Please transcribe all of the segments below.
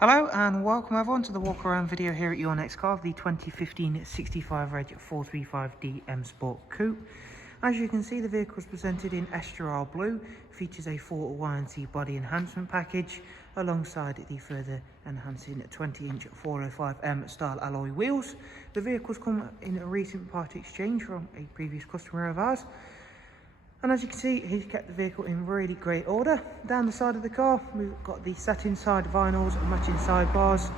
Hello and welcome everyone to the walk around video here at your next car, the 2015 65 Reg 435D M Sport Coupe. As you can see, the vehicle is presented in Estural Blue, features a full YNC body enhancement package alongside the further enhancing 20-inch 405M style alloy wheels. The vehicle's come in a recent part exchange from a previous customer of ours. And as you can see, he's kept the vehicle in really great order. Down the side of the car, we've got the satin side vinyls, matching sidebars.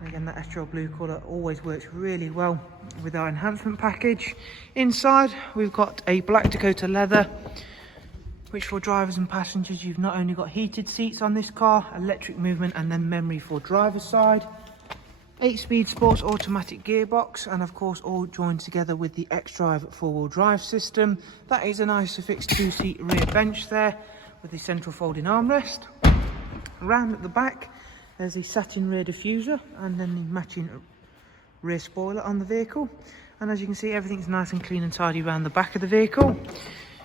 And again, that Estural Blue colour always works really well with our enhancement package. Inside, we've got a black Dakota leather, which for drivers and passengers, you've not only got heated seats on this car, electric movement, and then memory for driver's side. 8-speed sports automatic gearbox, and of course all joined together with the X-Drive 4-wheel drive system. That is an ISOFIX 2-seat rear bench there with the central folding armrest. Around at the back there's the satin rear diffuser and then the matching rear spoiler on the vehicle. And as you can see, everything's nice and clean and tidy around the back of the vehicle.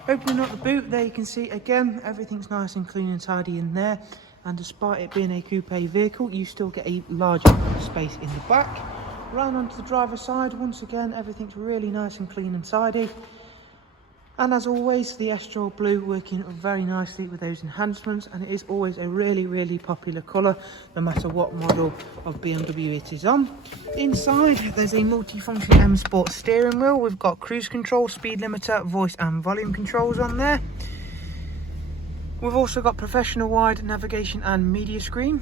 Opening up the boot, there you can see again everything's nice and clean and tidy in there. And despite it being a coupe vehicle, you still get a larger space in the back. Round onto the driver's side, once again, everything's really nice and clean and tidy. And as always, the Estural Blue working very nicely with those enhancements, and it is always a really popular colour, no matter what model of BMW it is on. Inside, there's a multifunction M Sport steering wheel. We've got cruise control, speed limiter, voice and volume controls on there. We've also got professional wide navigation and media screen.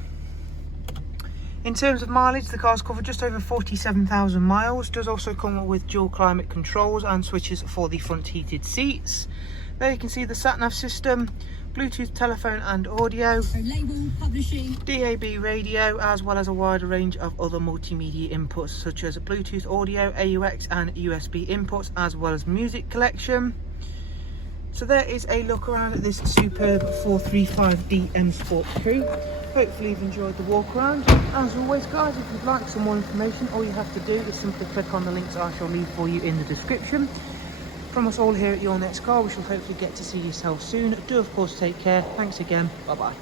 In terms of mileage, the car's covered just over 47,000 miles. Does also come with dual climate controls and switches for the front heated seats. There you can see the sat nav system, Bluetooth telephone and audio, DAB radio, as well as a wider range of other multimedia inputs such as Bluetooth audio, AUX and USB inputs, as well as music collection. So there is a look around at this superb 435D M Sport Coupe. Hopefully you've enjoyed the walk around. As always guys, if you'd like some more information, all you have to do is simply click on the links I shall leave for you in the description. From us all here at Your Next Car, we shall hopefully get to see yourself soon. Do of course take care. Thanks again. Bye bye.